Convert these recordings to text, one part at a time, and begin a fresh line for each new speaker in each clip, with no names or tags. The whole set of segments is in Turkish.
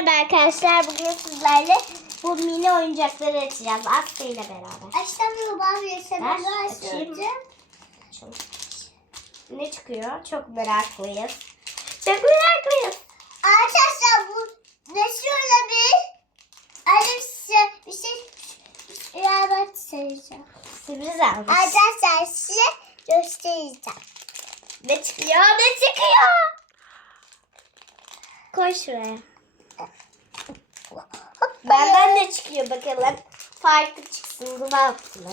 Merhaba arkadaşlar. Bugün sizlerle bu mini oyuncakları açacağız. Aslı ile beraber.
Açtamıyorum abi. Sen
Açayım. Ne çıkıyor? Çok meraklıyız. Çok meraklıyız.
Arkadaşlar bu ne şöyle bir şey beraber söyleyeceğim.
Sürpriz almış.
Arkadaşlar size göstereceğim.
Ne çıkıyor? Ne çıkıyor? Koy şuraya. Benden ne çıkıyor bakalım. Farklı çıksın. Bu ne yapsın?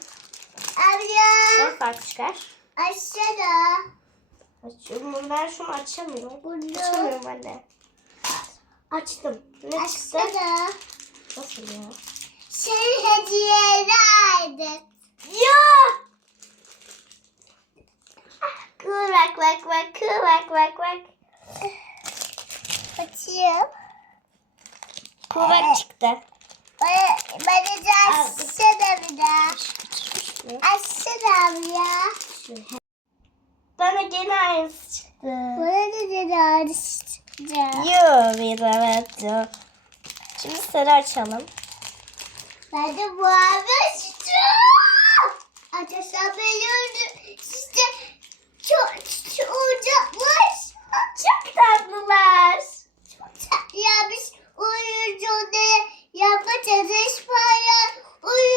Abla
Ne farklı çıkar?
aşağıda.
Açıyorum. Ben şunu açamıyorum.
Bunu.
Açamıyorum anne. Açtım. Ne çıktı?
Aşağıda.
Nasıl ya?
Şey hediyeler.
Ya! Kıvrak bak bak kıvrak bak bak.
Açayım.
Kıvrak çıktı.
Bana da aşağıda bir daha. Aşağıda ya.
Bana gene aynısı çıktı.
Bana da dedi açacağım.
Yo bir evet. Şimdi sarı açalım.
Ben de bu abi açacağım. Arkadaşlar benim işte çok oyuncaklar.
Çok tatlılar.
Ya biz oyuncakları yapacağız. İspanya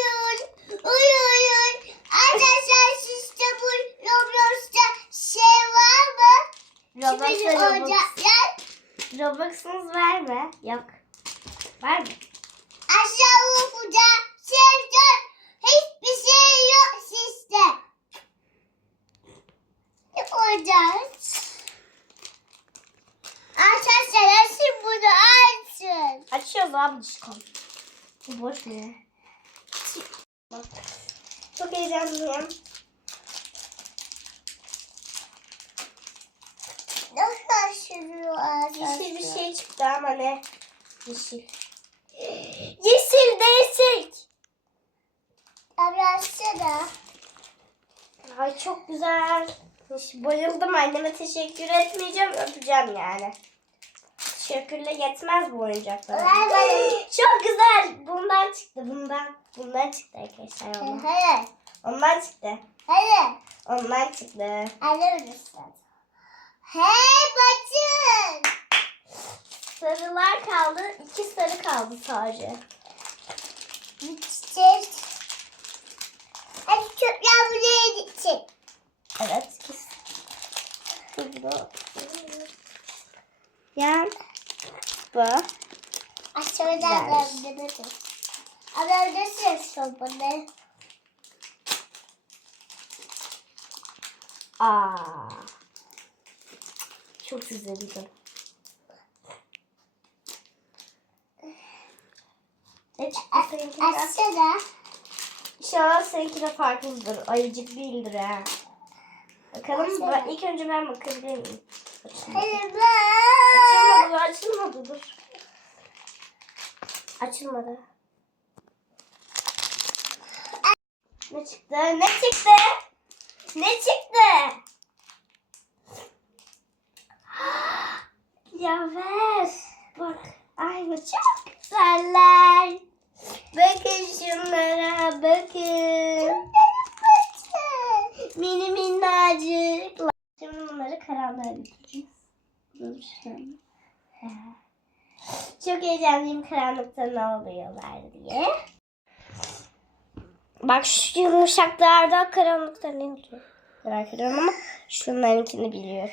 oyun. Arkadaşlar sizde bu Roblox'ta şey var mı? Şimdi
Roblox'a
oyuncaklar.
Robux'unuz var mı? Yok. Var mı?
Aşağı ufuca sevden hiçbir şey yok sizde. Ne olacağız? Arkadaşlar açın bunu açın.
Açıyoruz abi çıkalım. Bu boş mu ya? Bak. Çok heyecanlıyım.
Nasıl açılıyor arkadaşlar?
Yeşil bir şey çıktı ama ne? Yeşil. Yeşil değişik.
Abi açsana.
Ay çok güzel. Bayıldım, anneme teşekkür etmeyeceğim, öpeceğim yani. Teşekkürle yetmez bu oyuncaklar. Çok güzel. Bundan çıktı, bundan. Bundan çıktı arkadaşlar.
Hayır.
Ondan çıktı.
Hayır.
Ondan çıktı.
Alıyoruz. Hey bakın.
Sarılar kaldı. 2 sarı kaldı sadece.
Bitecek. Hadi çocuklar buraya gidecek.
Evet. Yan. Bu.
Aşağıdan alabilirim. Alabilirsin bunu.
Aa. Çok güzeldi. Ne çıktı seninkinden?
Aşağıda.
İnşallah seninki de farklıdır. Ayıcık değildir ha. Bakalım. İlk önce ben bakabilir miyim?
Hadi bak.
Açılmadı. Dur. Açılmadı. Ne çıktı? Ne çıktı? Ne çıktı? Ya ver. Bak. Ay bu çok güzeller. Bakın şunlara bakın. Mini minnacık. Şimdi bunları karanlığa götüreceğiz. Dur şöyle. Çok heyecanlıyım karanlıkta ne oluyorlar diye. Bak şu yumuşaklarda karanlıkta ne oluyor? Merak ediyorum ama şunlarınkini biliyorum.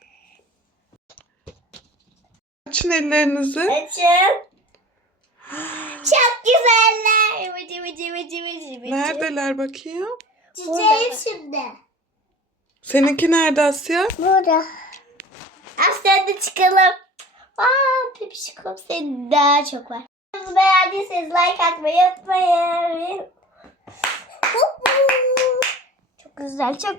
Açın ellerinizi.
Açın. Çok güzeller. Vıcı vıcı vıcı vıcı vıcı.
Neredeler bakayım?
Çiçeğim şimdi.
Seninki nerede Asya?
Burada.
Aslen de çıkalım. Aa, Pepişikom senin daha çok var. Beğendiyseniz like atmayı unutmayın. Çok güzel, çok